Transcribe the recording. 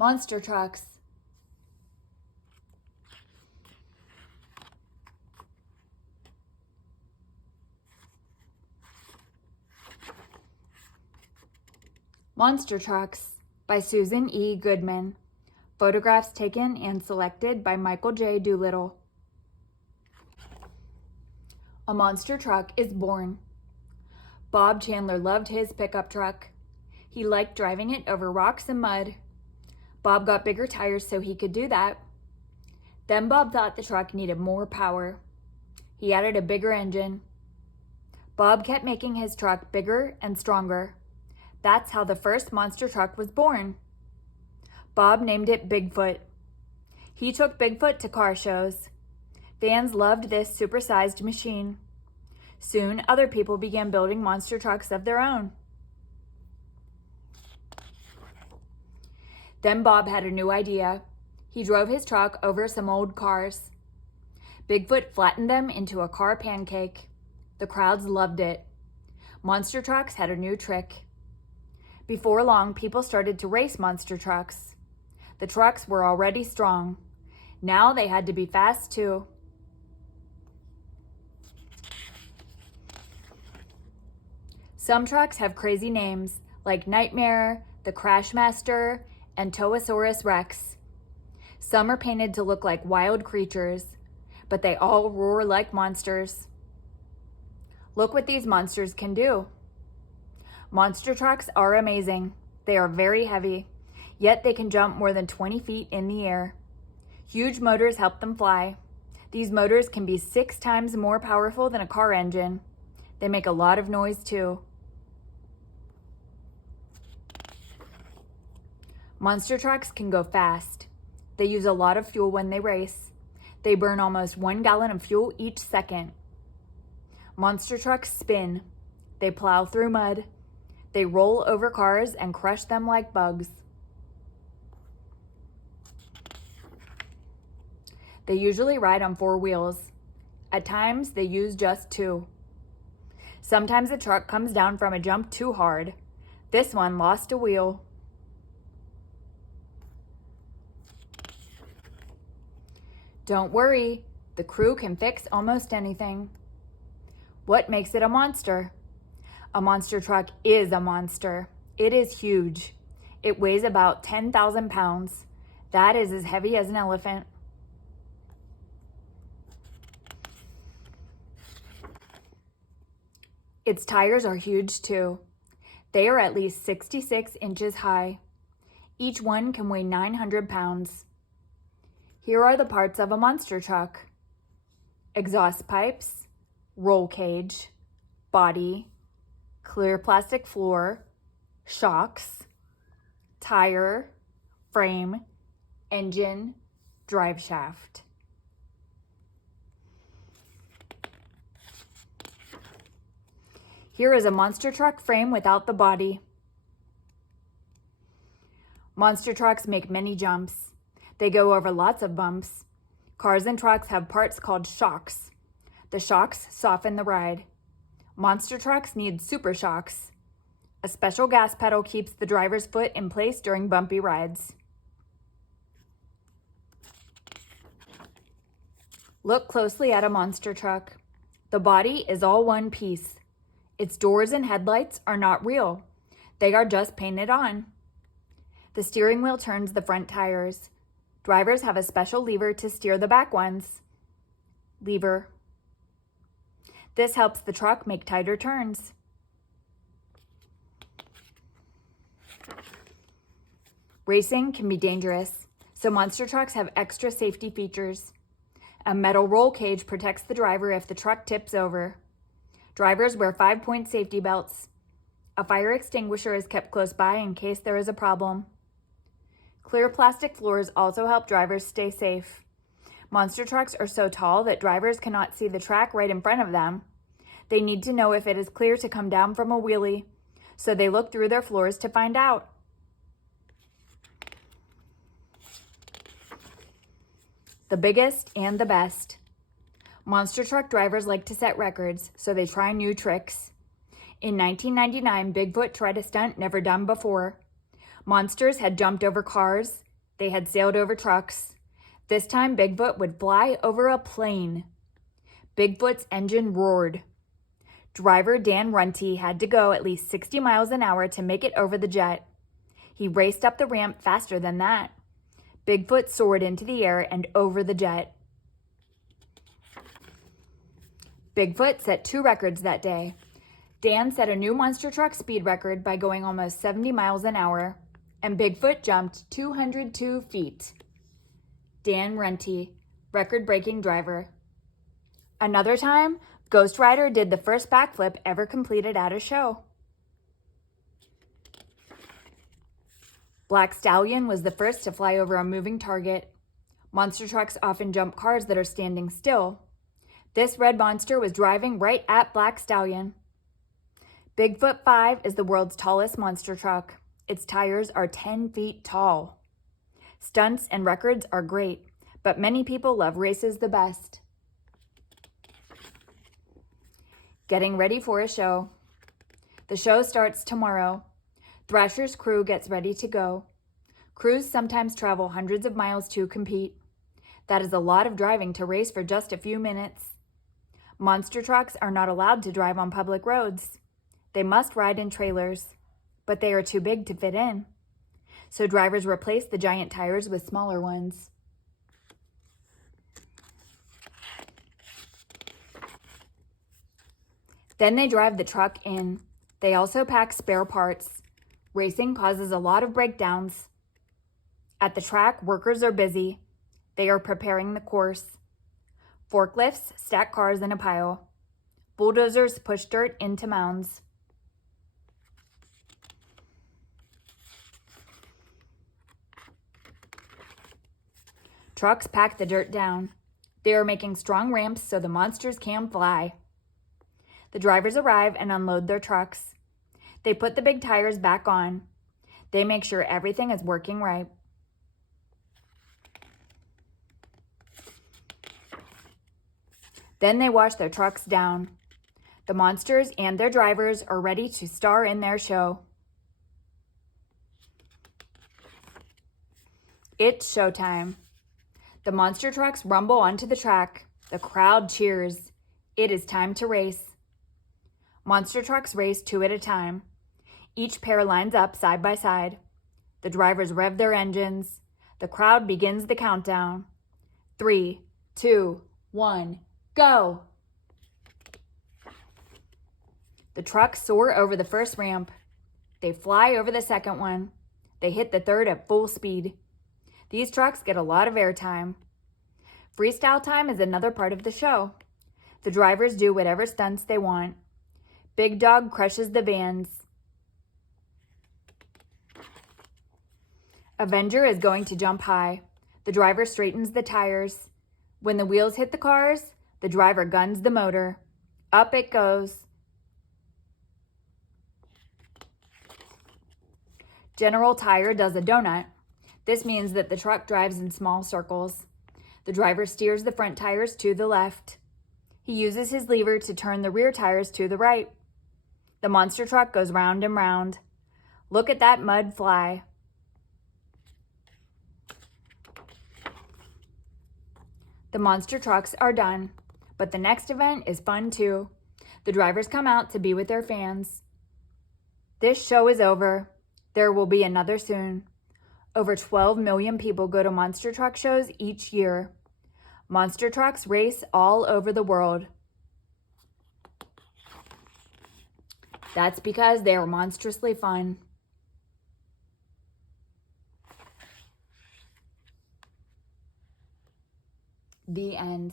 Monster trucks. Monster Trucks by Susan E. Goodman. Photographs taken and selected by Michael J. Doolittle. A monster truck is born. Bob Chandler loved his pickup truck. He liked driving it over rocks and mud. Bob got bigger tires so he could do that. Then Bob thought the truck needed more power. He added a bigger engine. Bob kept making his truck bigger and stronger. That's how the first monster truck was born. Bob named it Bigfoot. He took Bigfoot to car shows. Fans loved this supersized machine. Soon, other people began building monster trucks of their own. Then Bob had a new idea. He drove his truck over some old cars. Bigfoot flattened them into a car pancake. The crowds loved it. Monster trucks had a new trick. Before long, people started to race monster trucks. The trucks were already strong. Now they had to be fast too. Some trucks have crazy names like Nightmare, the Crashmaster, and Towasaurus Rex. Some are painted to look like wild creatures, but they all roar like monsters. Look what these monsters can do. Monster trucks are amazing. They are very heavy, yet they can jump more than 20 feet in the air. Huge motors help them fly. These motors can be 6 times more powerful than a car engine. They make a lot of noise too. Monster trucks can go fast. They use a lot of fuel when they race. They burn almost 1 gallon of fuel each second. Monster trucks spin. They plow through mud. They roll over cars and crush them like bugs. They usually ride on 4 wheels. At times, they use just 2. Sometimes a truck comes down from a jump too hard. This one lost a wheel. Don't worry, the crew can fix almost anything. What makes it a monster? A monster truck is a monster. It is huge. It weighs about 10,000 pounds. That is as heavy as an elephant. Its tires are huge too. They are at least 66 inches high. Each one can weigh 900 pounds. Here are the parts of a monster truck: exhaust pipes, roll cage, body, clear plastic floor, shocks, tire, frame, engine, drive shaft. Here is a monster truck frame without the body. Monster trucks make many jumps. They go over lots of bumps. Cars and trucks have parts called shocks. The shocks soften the ride. Monster trucks need super shocks. A special gas pedal keeps the driver's foot in place during bumpy rides. Look closely at a monster truck. The body is all one piece. Its doors and headlights are not real. They are just painted on. The steering wheel turns the front tires. Drivers have a special lever to steer the back ones. Lever. This helps the truck make tighter turns. Racing can be dangerous, so monster trucks have extra safety features. A metal roll cage protects the driver if the truck tips over. Drivers wear 5-point safety belts. A fire extinguisher is kept close by in case there is a problem. Clear plastic floors also help drivers stay safe. Monster trucks are so tall that drivers cannot see the track right in front of them. They need to know if it is clear to come down from a wheelie, so they look through their floors to find out. The biggest and the best. Monster truck drivers like to set records, so they try new tricks. In 1999, Bigfoot tried a stunt never done before. Monsters had jumped over cars, They had sailed over trucks. This time, Bigfoot would fly over a plane. Bigfoot's engine roared. Driver Dan Runty had to go at least 60 miles an hour to make it over the jet. He raced up the ramp faster than that. Bigfoot soared into the air and over the jet. Bigfoot set 2 records that day. Dan set a new monster truck speed record by going almost 70 miles an hour, and Bigfoot jumped 202 feet. Dan Runty, record-breaking driver. Another time, Ghost Rider did the first backflip ever completed at a show. Black Stallion was the first to fly over a moving target. Monster trucks often jump cars that are standing still. This red monster was driving right at Black Stallion. Bigfoot 5 is the world's tallest monster truck. Its tires are 10 feet tall. Stunts and records are great, but many people love races the best. Getting ready for a show. The show starts tomorrow. Thrasher's crew gets ready to go. Crews sometimes travel hundreds of miles to compete. That is a lot of driving to race for just a few minutes. Monster trucks are not allowed to drive on public roads. They must ride in trailers, but they are too big to fit in. So drivers replace the giant tires with smaller ones. Then they drive the truck in. They also pack spare parts. Racing causes a lot of breakdowns. At the track, workers are busy. They are preparing the course. Forklifts stack cars in a pile. Bulldozers push dirt into mounds. Trucks pack the dirt down. They are making strong ramps so the monsters can fly. The drivers arrive and unload their trucks. They put the big tires back on. They make sure everything is working right. Then they wash their trucks down. The monsters and their drivers are ready to star in their show. It's showtime. The monster trucks rumble onto the track. The crowd cheers. It is time to race. Monster trucks race 2 at a time. Each pair lines up side by side. The drivers rev their engines. The crowd begins the countdown. 3, 2, 1, go! The trucks soar over the first ramp. They fly over the second one. They hit the third at full speed. These trucks get a lot of airtime. Freestyle time is another part of the show. The drivers do whatever stunts they want. Big Dog crushes the vans. Avenger is going to jump high. The driver straightens the tires. When the wheels hit the cars, the driver guns the motor. Up it goes. General Tire does a donut. This means that the truck drives in small circles. The driver steers the front tires to the left. He uses his lever to turn the rear tires to the right. The monster truck goes round and round. Look at that mud fly. The monster trucks are done, but the next event is fun too. The drivers come out to be with their fans. This show is over. There will be another soon. Over 12 million people go to monster truck shows each year. Monster trucks race all over the world. That's because they are monstrously fun. The end.